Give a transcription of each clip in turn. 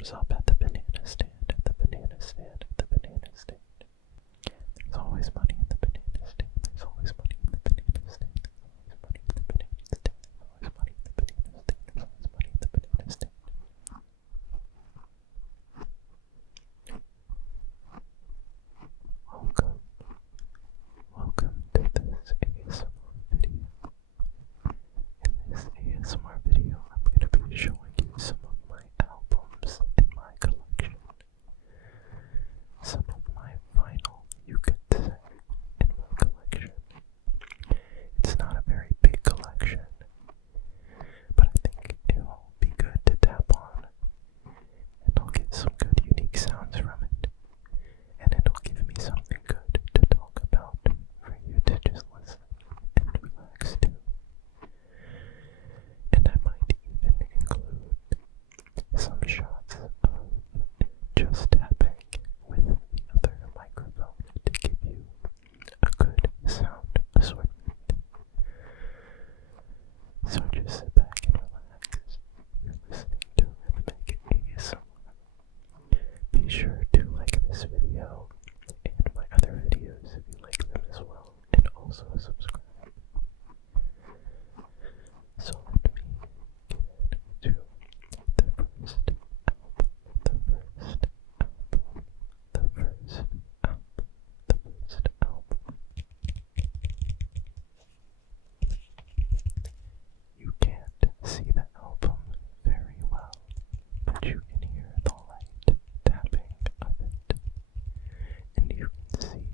comes up at the banana stand, at the banana stand, at the banana stand. There's always money in the banana stand. There's always money in the banana stand. There's always money in the banana stand. There's always money in the banana stand. There's always money in the banana stand. Welcome to this ASMR video. In this ASMR video, I'm going to be showing you some of my albums in my collection. Some of my vinyl, you could say, in my collection. It's not a very big collection, but I think it'll be good to tap on, and I'll get some good unique sounds from it, and it'll give me something good to talk about for you to just listen and relax to. And I might even include some shots of just tapping with the other microphone to give you a good sound assortment. So just sit back and relax. You're listening to Rithmic ASMR. Be sure to like this video and my other videos if you like them as well, and also subscribe. So let me get into the first album, the first album. You can't see the album very well, but you can hear the light tapping of it, and you can see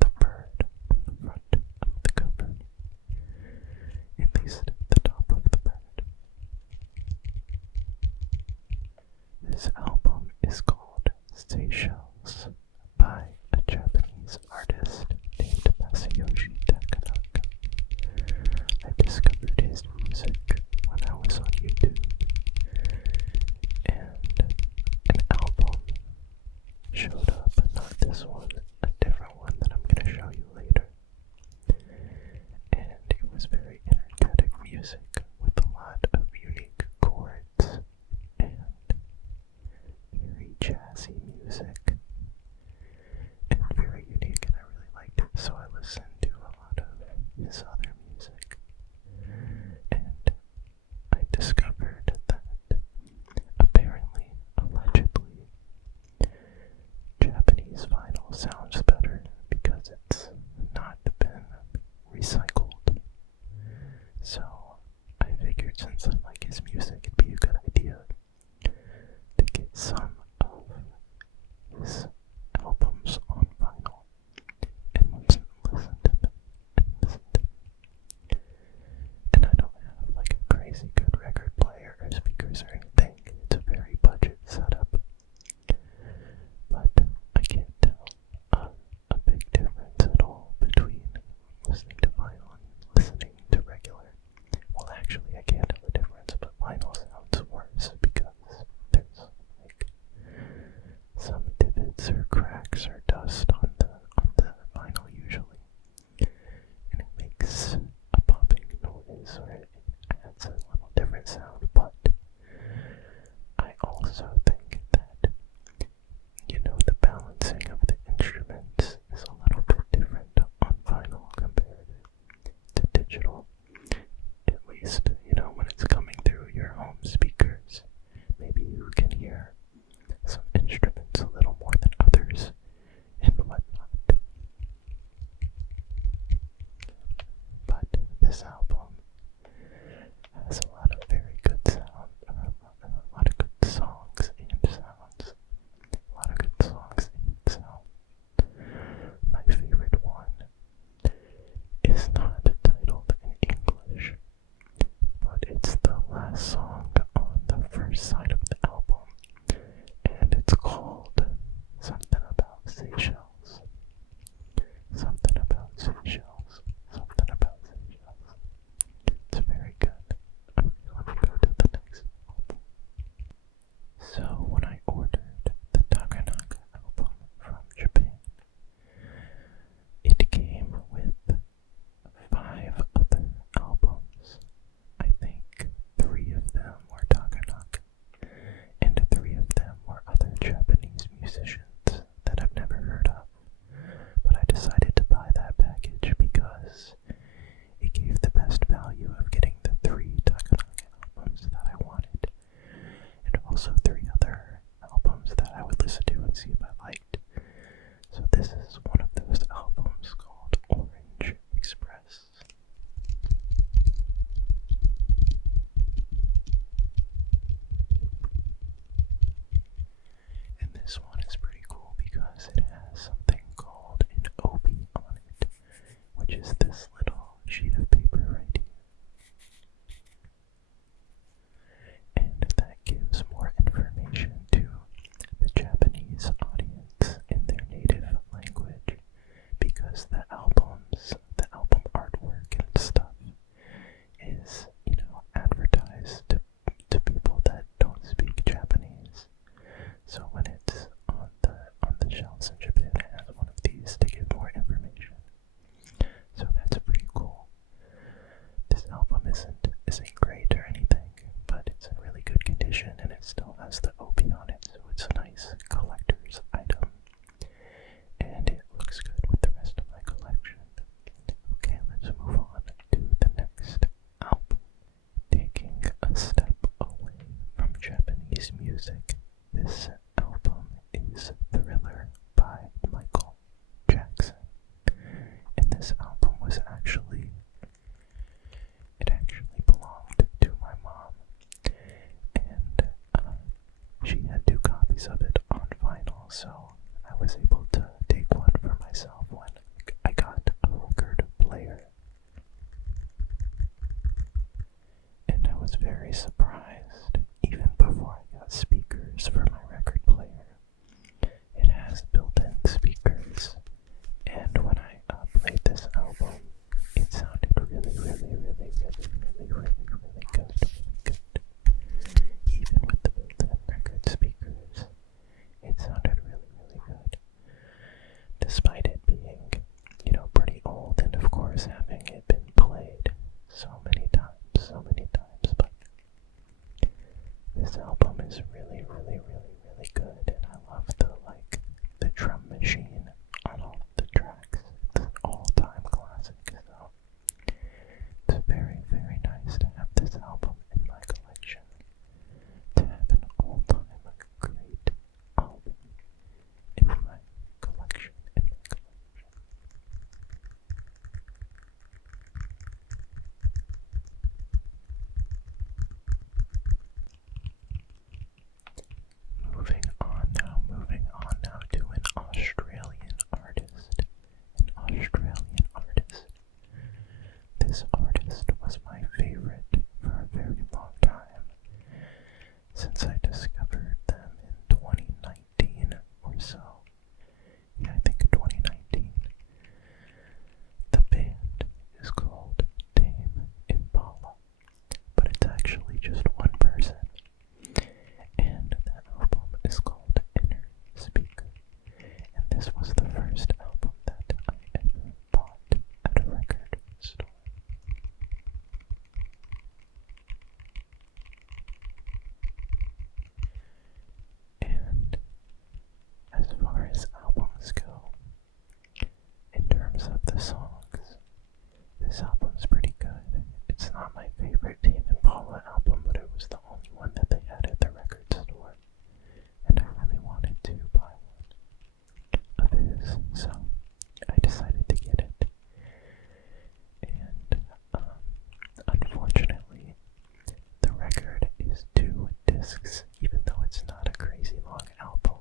the bird on the front of the cover, at least the top of the bird. This album is called Seychelles by a Japanese artist named Masayoshi Takanaka. I discovered his music when I was on YouTube, and an album showed up, not this one, a different one that I'm going to show you later. And it was very energetic music with a lot of unique chords and very jazzy music, and very unique, and I really liked it, so I listened to a lot of his other music, and I discovered that apparently, allegedly, Japanese vinyl sounds better because it's not been recycled. So I figured since I like his music, it'd be a good idea to get some of his albums on vinyl and listen to them and listen to them. And I don't have like a crazy good record player or speakers or anything. It's a very budget setup. But I can't tell a big difference at all between listening to vinyl and listening to regular. Well, actually, I can't tell the difference, but vinyl sounds worse because there's like some divots or cracks or dust on the vinyl usually, and it makes a popping noise, or it adds a little different sound. But I also think that, you know, the balancing of the instruments is a little bit different on vinyl compared to digital. At least, you know, when it's coming through your home speakers, maybe you can hear some instruments a little more than others and whatnot. But this album has a lot of very good sound, a lot of good songs and sounds. A lot of good songs and sound. My favorite one is not titled in English, but it's the last song on the first side of the album, and it's called Something About Seychelles. Something About Seychelles. Something About Seychelles. It's very good. Okay, let me go to the next album. So when I ordered the Takanaka album from Japan, it came with 5 other albums. I think 3 of them were Takanaka, This one is pretty cool because it has something called an obi on it, which is this little sheet of paper right here. And that gives more information to the Japanese audience in their native language, because the album artwork and stuff is, advertised to people that don't speak Japanese. So when it's on the shelves in Japan, it has one of these to give more information. So that's pretty cool. This album isn't great or anything, but it's in really good condition and it still has the OP on it, so it's a nice collector's item. And it looks good with the rest of my collection. Okay, let's move on to the next album. Taking a step away from Japanese music, this album is Thriller by Michael Jackson. And this album was actually belonged to my mom. And she had 2 copies of it on vinyl, so I was able to take one for myself when I got a record player. And I was very surprised, even before I got speakers for my record player. It has built-in speakers, and when I played this album, it sounded really good. Even with the built-in record speakers, it sounded really good. Despite it being, pretty old, and of course having it been played so many times, but this album is really good, and I love the drum machine on all the tracks. It's an all-time classic, so it's very nice to have this album in my collection. To have an all-time great album in my collection. Moving on now to an Australian artist. This artist was my favorite for a very long time, since I discovered them in 2019 or so. Yeah, I think 2019. The band is called Tame Impala, but it's actually just one person. And that album is called Inner Speaker. And this was the first album that I ever bought at a record store. And as far as albums go, in terms of the songs, this album's pretty good. It's not my favorite Tame Impala album, but it was the only one that they had at the record store, and I really wanted to buy one of his, so I decided to get it. And unfortunately, the record is 2 discs, even though it's not a crazy long album.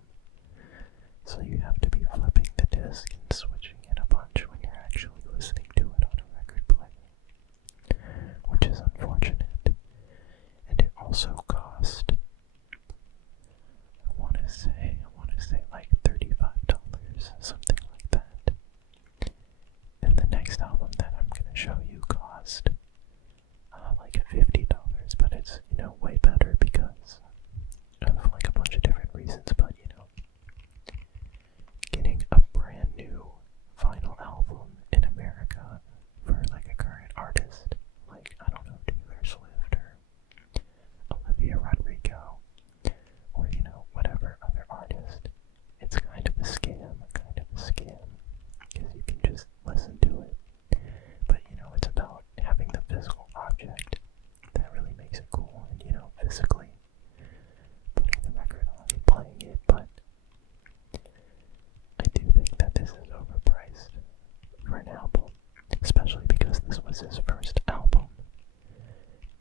So you have to be flipping the disc and switching it a bunch when you're actually listening to it on a record player, which is unfortunate. And it also cost, I want to say like $35, something like that. And the next album that I'm going to show you cost like $50, but it's, way better because of like a bunch of different reasons, but getting a brand new vinyl album in America for like a current artist, like, I don't know, Taylor Swift or Olivia Rodrigo, or whatever other artist, it's kind of a scam, because you can just listen to it, but it's about having the physical object that really makes it cool, and physically putting the record on and playing it. But I do think that this is overpriced for an album, especially because this was his first album,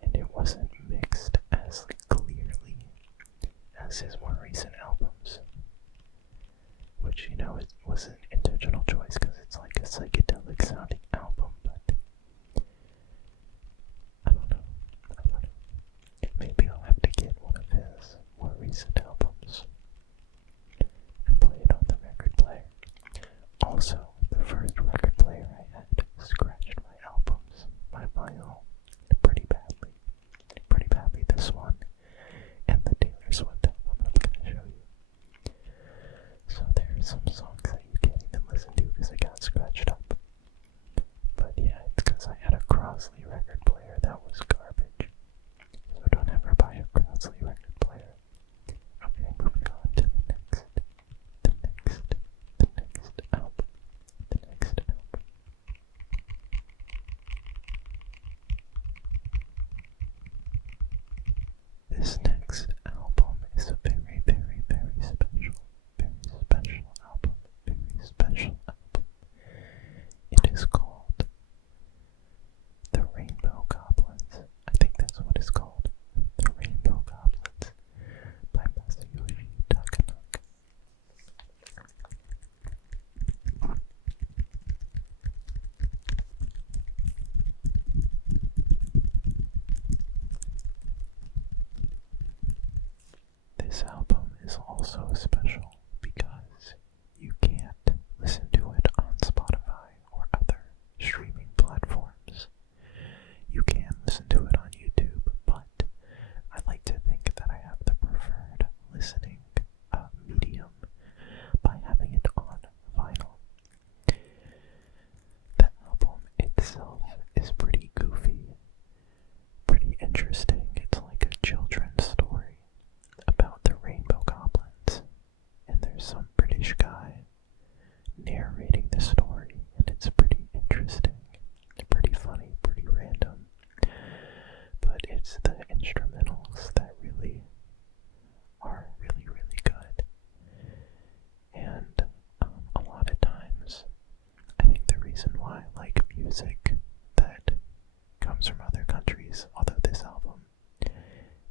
and it wasn't mixed as clearly as his more recent albums. which, you know, it was an intentional choice because it's like a psychedelic sounding album, but I don't know. Maybe I'll have to get one of his more recent albums and play it on the record player. Also, the first record player I had scratched my albums, my vinyl, pretty badly. Pretty badly, this one, and the Taylor Swift album I'm going to show you. So there are some songs that you can't even listen to because they got scratched up. But yeah, it's because I had a Crosley record player that was garbage. So don't ever buy a Crosley record player. Okay, moving on to the next album. This next album is a very, very, very special album. Very special album. It is called The Rainbow Goblins. I think that's what it's called. The Rainbow Goblins by Masayoshi Takanaka. This album is also special because you can't listen to it on Spotify or other streaming platforms. You can listen to it on YouTube, but I like to think that I have the preferred listening medium by having it on vinyl. The album itself is pretty goofy, pretty interesting. It's like a children's story about the Rainbow Goblins, and there's some British guy narrating the story, and it's pretty interesting, pretty funny, pretty random, but it's the instrumentals that really are really, really good. And a lot of times, I think the reason why I like music that comes from other countries, although this album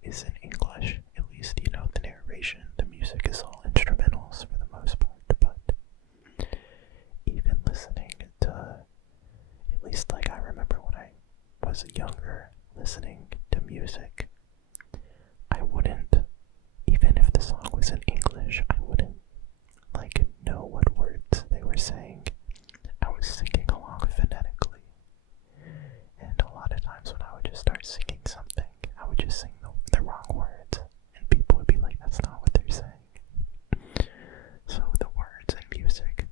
is in English, at least, you know, the narration, the music is all instrumentals for the most part, but even listening to, at least like I remember when I was younger, listening to music, I wouldn't, even if the song was in English, I wouldn't like know what words they were saying. I was singing along phonetically, and a lot of times when I would just start singing something, I would just sing the wrong words, and people would be like, that's not what they're saying. So the words and music,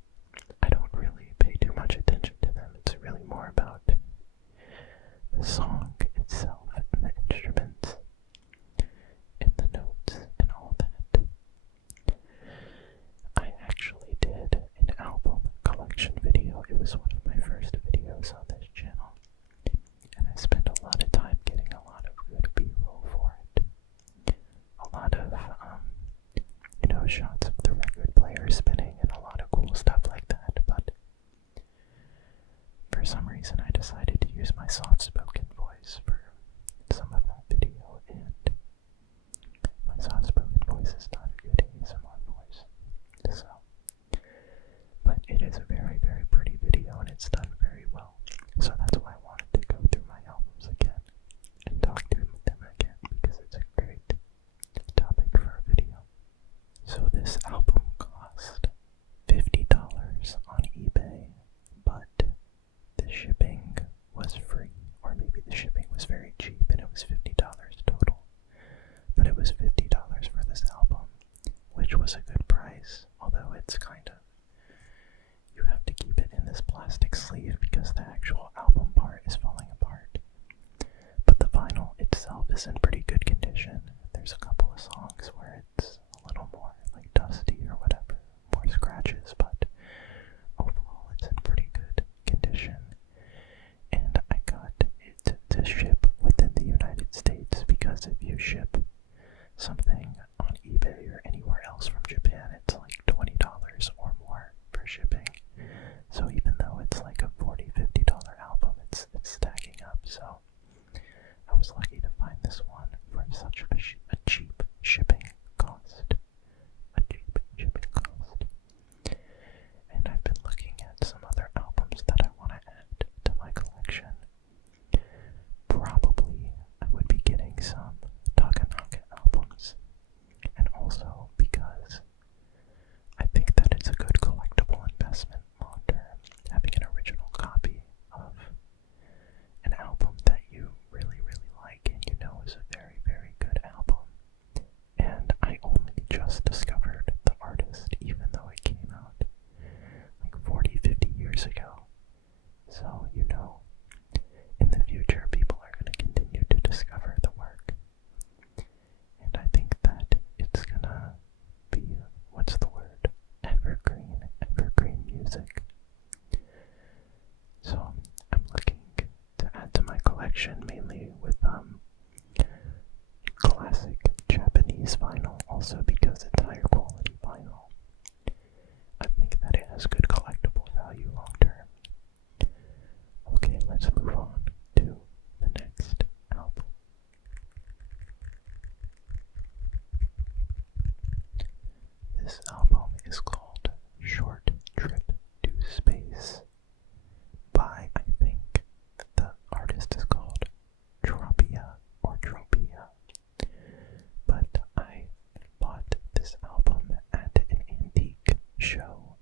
I don't really pay too much attention to them. It's really more about the song itself and the instruments and the notes and all that. I actually did an album collection video. It was one of my first videos on this channel, and I spent a lot of time getting a lot of good B-roll for it. A lot of, you know, shots of the record player spinning and a lot of cool stuff like that, but for some reason I decided to use my soft-spoken voice for some of that video, and my soft-spoken voice is not a good ASMR voice, so, but it is a very, very pretty video, and it's done very well, so that's why I wanted to go through my albums again and talk to them again, because it's a great topic for a video. So this album cost $50 on eBay, but the shipping was free, or maybe the shipping was very cheap and it was $50 total, but it was $50 for this album, which was a good price, although it's kind of, you have to keep it in this plastic sleeve because the actual album part is falling apart, but the vinyl itself is in pretty good condition. There's a couple of songs where it's a little more like dusty or whatever, more scratches, but overall it's in pretty good condition. And I got it to ship within the United States, because if you ship something on eBay or anywhere else from Japan, it's like $20 or more for shipping. So even though it's like a $40, $50 album, it's stacking up. So I was lucky to find this one for such a cheap shipping cost. A cheap shipping cost. just discovered the artist, even though it came out like 40, 50 years ago. So, you know, in the future, people are going to continue to discover the work. And I think that it's going to be, what's the word? Evergreen music. So, I'm looking to add to my collection, mainly with classic Japanese vinyl, also because it's higher quality vinyl. I think that it has good collectible value long term. Okay, let's move on to the next album. This album is called Short Trip to Space by, I think, the artist is called Tropia. But I bought this album at an antique show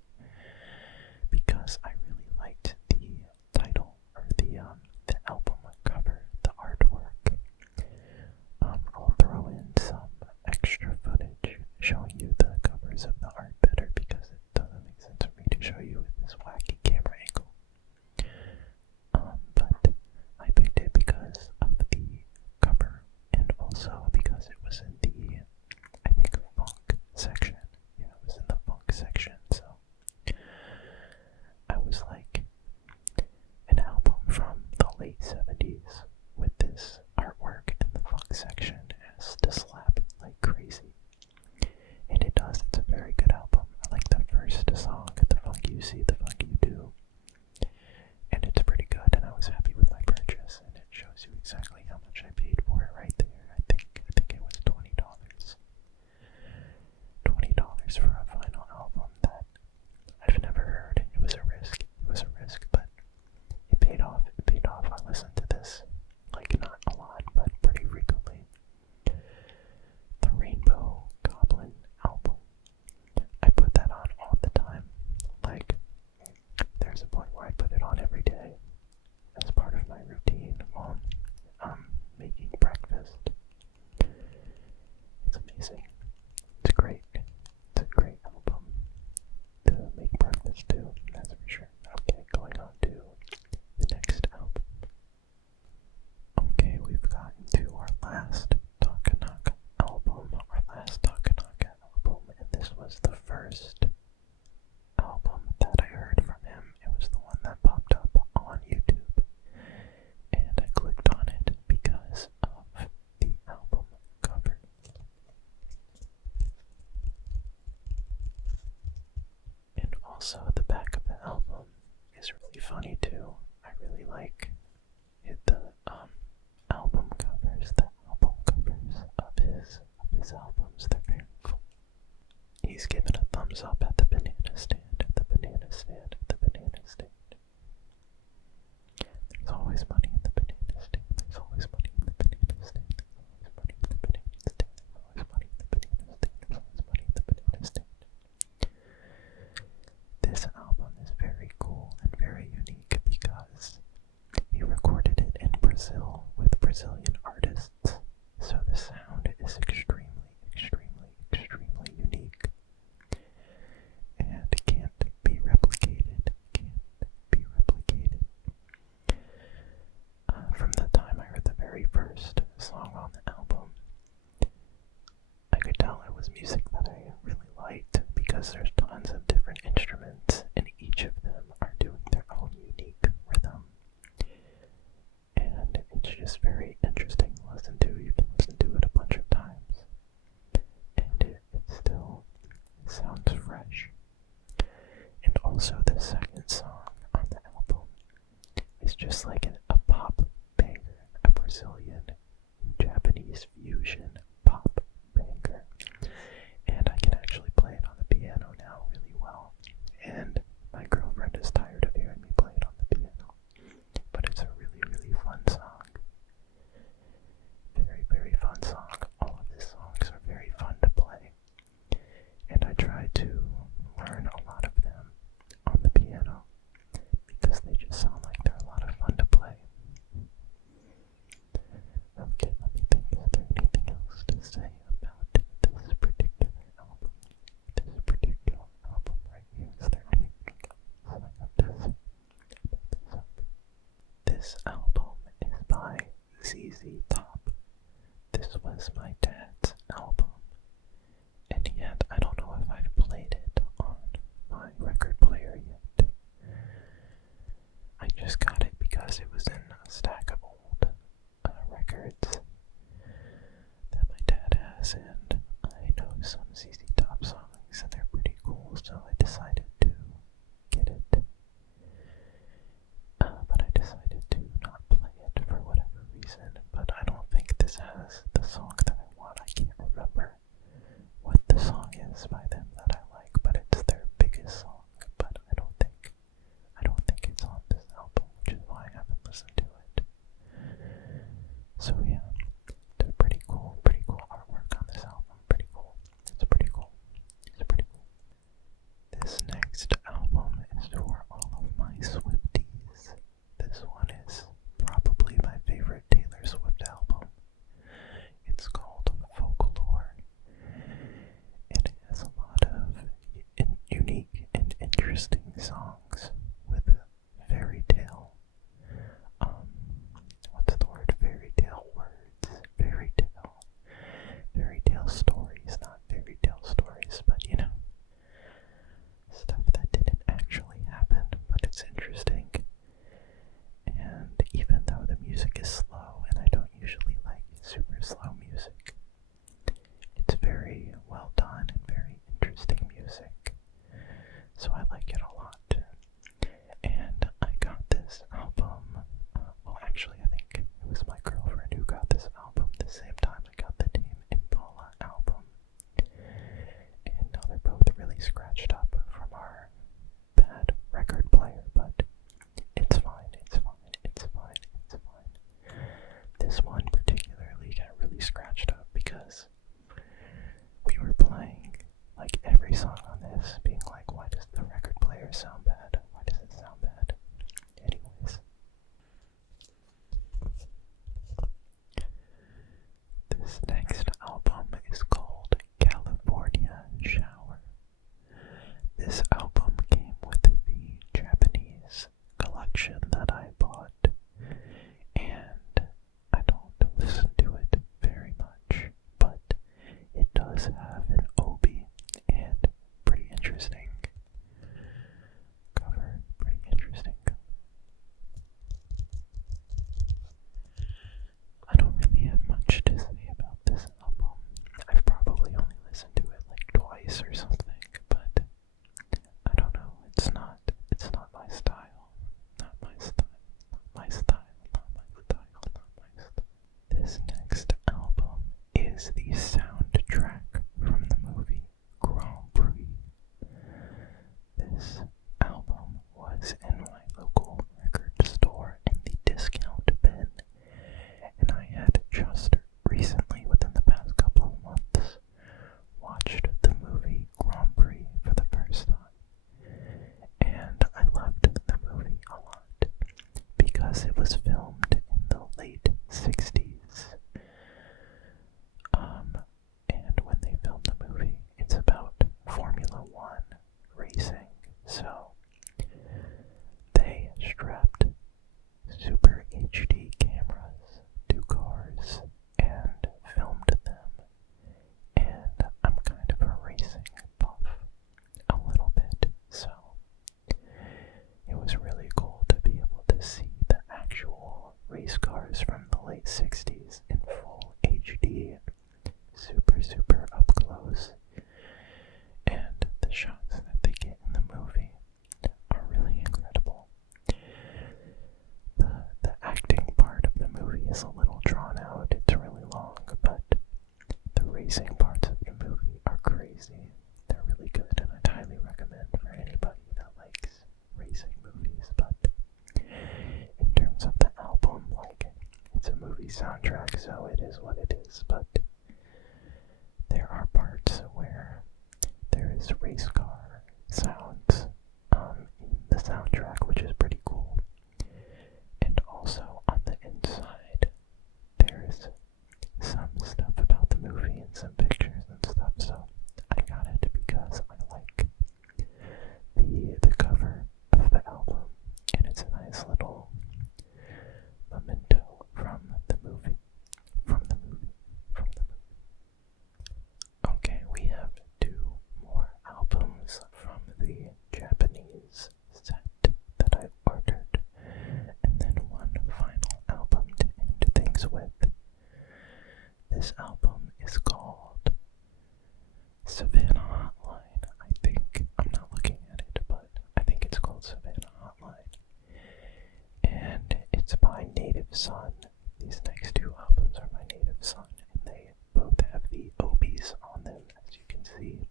because I really liked the title, or the album cover, the artwork. I'll throw in some extra footage showing you the covers of the art better because it doesn't make sense for me to show you with this wacky camera angle. But I picked it because of the cover, and also because it was in the, I think, funk section. Yeah, it was in the funk section, so I was like, an album from the late 70s with this artwork in the funk section has to slap like crazy. And it does, it's a very good album. I like the first song, The Funk You See, The Funk You Do. And it's pretty good, and I was happy with my purchase, and it shows you exactly how much I paid for it right there. I think it was $20. $20 for a vinyl album that I've never heard. It was a risk, but it paid off. I listened to this, like, not a lot, but pretty frequently. The Rainbow Goblin album. I put that on all the time. Like, there's a point where I put it on every day as part of my routine while making breakfast. It's amazing. It's great. It's a great album to make breakfast to, that's for sure. Okay, going on to the next album. Okay, we've gotten to our last Takanaka album, and this was the first album that I heard from him. It was the one that popped up on YouTube, and I clicked on it because of the album cover. And also the back of the album is really funny too. I really like the album covers of his albums. They're very cool. He's given a thumbs up at the banana stand, There's always money in the banana stand. There's always money in the banana stand. There's always money in the banana stand. There's always money in the banana stand. There's always money in the banana stand. This album is very cool and very unique because he recorded it in Brazil with Brazilian artists. So the sound is extremely unique. And can't be replicated. From the time I heard the very first song on the album, I could tell it was music that I really liked because there's tons of different instruments and each of them are doing their own unique rhythm. And it's just very interesting to listen to. You can listen to it a bunch of times and it still sounds fresh. And also the second song on the album is just like a pop banger, a Brazilian Japanese fusion pop banger. And I can actually play it on the piano now really well. And my girlfriend is tired of hearing me play it on the piano. But it's a really fun song. Very fun song. All of his songs are very fun to play. And I try to learn a lot of them on the piano because they just sound like they're a lot of fun to play. Okay, let me think. Is there anything else? some ZZ Top songs, and they're pretty cool, so I decided to get it. But I decided to not play it for whatever reason, but I don't think this has the song that I want. I can't remember what the song is by them that I like, but it's their biggest song, but I don't think it's on this album, which is why I haven't listened to it. So yeah, they're pretty cool artwork on this album. Pretty cool. It's pretty cool. This next album is for all of my Swifties. This one is probably my favorite Taylor Swift album. It's called Folklore. It has a lot of unique and interesting songs with fairy tale, what's the word? Fairy tale words. Fairy tale stories, not fairy tale stories, but you know, stuff that didn't actually happen, but it's interesting. And even though the music is slow, and I don't usually like super slow music, it's very well done and very interesting music. So I like it a lot. And I got this album, well actually I think it was my girlfriend who got this album the same time I got the Tame Impala album. And now they're both really scratched up from our bad record player, but it's fine. This one particularly got really scratched up because we were playing like every song on this, being like, why does the record player sound bad? Why does it sound bad? Anyways. This next album is called California Shower. This album came with the Japanese collection that I bought, and I don't listen to it very much, but it does have an obi and pretty interesting cover. I don't really have much to say about this album. I've probably only listened to it like twice or something, but I don't know. It's not my style. Not my style. This next album is the soundtrack from the movie Grand Prix. This album was in my local record store in the discount bin, and I had just recently, within the past couple of months, watched the movie Grand Prix for the first time. And I loved the movie a lot because it was filmed in the late 60s. And when they filmed the movie, it's about Formula One racing. So they strapped super HD cameras to cars and filmed them. And I'm kind of a racing buff, a little bit, so it was really cool to be able to see the actual race cars from the late 60s in full HD, super up close. And the shots that they get in the movie are really incredible. The acting part of the movie is a little drawn out, it's really long, but the racing parts of the movie are crazy. They're really good, and I'd highly recommend for anybody that likes racing movies. But in terms of the album, like, it's a movie soundtrack, so it is what it is, but there are parts where there is race car sounds in the soundtrack, which is pretty cool. And also on the inside, there's some stuff about the movie and some pictures and stuff, so I got it because I like the cover of the album, and it's a nice little memento from the movie. Okay, we have two more albums son. These next two albums are my native son, and they both have the obies on them, as you can see.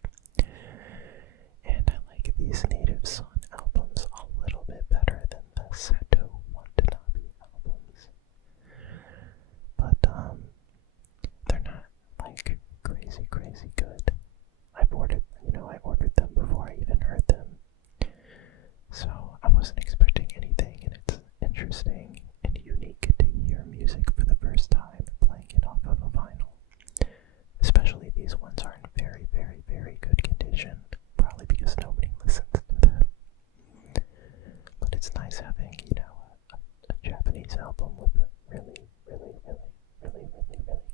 And I like these native son albums a little bit better than the Sato Watanabe albums. But, they're not, like, crazy good. I ordered them before I even heard them. So, I wasn't expecting anything, and it's interesting and unique to hear music for the first time playing it off of a vinyl. Especially these ones are in very good condition, probably because nobody listens to them. But it's nice having, a Japanese album with a really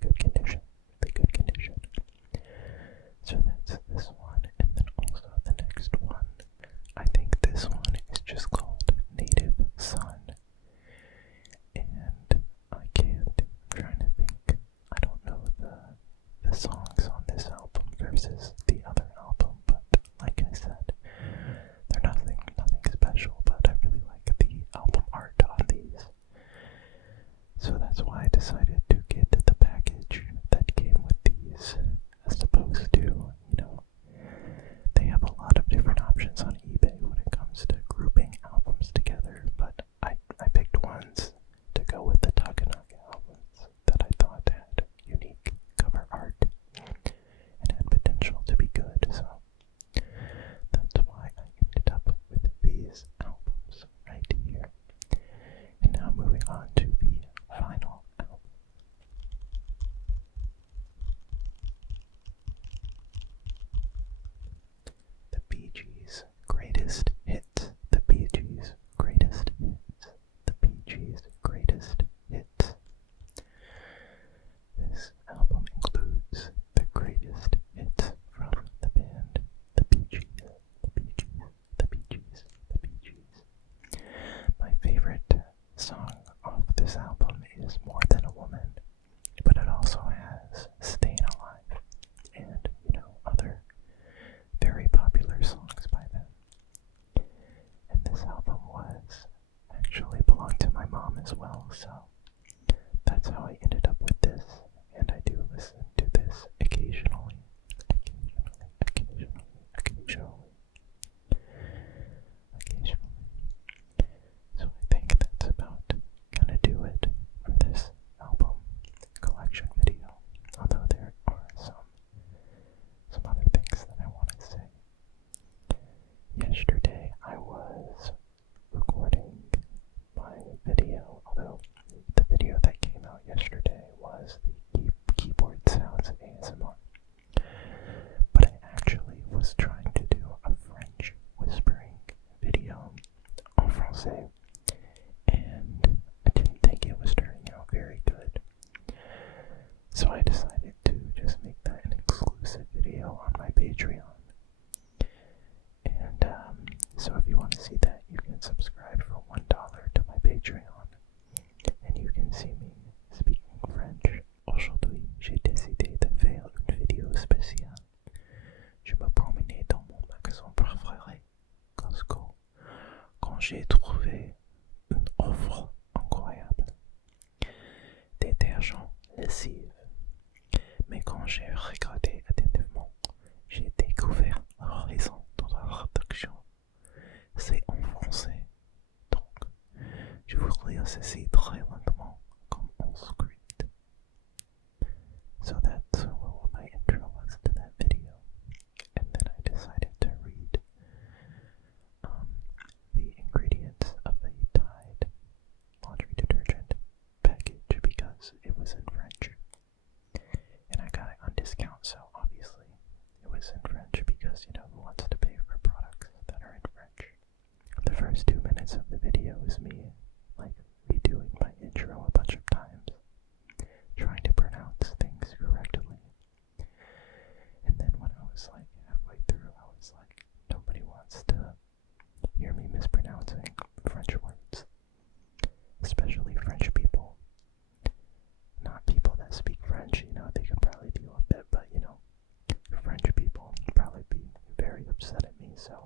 good condition. Really good condition. So that's this one, and then also the next one. I think this one is just called Native Son. And I'm trying to think, I don't know the songs on this album versus the other album, but like I said, they're nothing special, but I really like the album art on these. So that's why I decided to get the package that came with these, as opposed to, they have a lot of different options on eBay when it comes to grouping albums together, but I picked ones to go with the Takanaka albums that I thought had unique cover art and had potential to be good, so that's why I ended up with these albums right here. And now moving on to the final album. The Bee Gees' greatest hits. The Bee Gees' greatest hits. The Bee Gees' greatest hits. This album includes the greatest hits from the band The Bee Gees. The Bee Gees. The Bee Gees. The Bee Gees. My favorite song off this album is More Than a Woman, but it also has Stayin' Alive and, other very popular songs by them. And this album actually belonged to my mom as well, so that's how I ended up with this, and I do listen to this occasionally. So I think that's about gonna do it for this album collection video, although there are some other things that I want to say. Yesterday I was recording my video, although the video that came out yesterday was the keyboard sounds ASMR. But I actually was trying to do a French whispering video en français, and I didn't think it was turning out very good. So I decided to just make that an exclusive video on my Patreon. And so if you want to see that, you can subscribe for $1 to my Patreon, and you can see me speaking French. Aujourd'hui, j'ai décidé de faire une vidéo spéciale. Je me promenais dans mon magasin préféré, Costco, quand j'ai trouvé une offre incroyable. Détergent lessive. Mais quand j'ai regardé attentivement, j'ai découvert la raison de la réduction. C'est en français. Donc, je vous lis ceci très lentement, comme en script. So that's what my intro was to that video. And then I decided to read the ingredients of the Tide laundry detergent package because it was in French. And I got it on discount, so obviously it was in French because, who wants to pay for products that are in French? The first 2 minutes of the video is me, redoing my intro a bunch of times, trying to pronounce things correctly. And then when I was halfway through, I was like, nobody wants to hear me mispronouncing French words, especially French people. Not people that speak French, they could probably deal with it, but French people would probably be very upset at me, so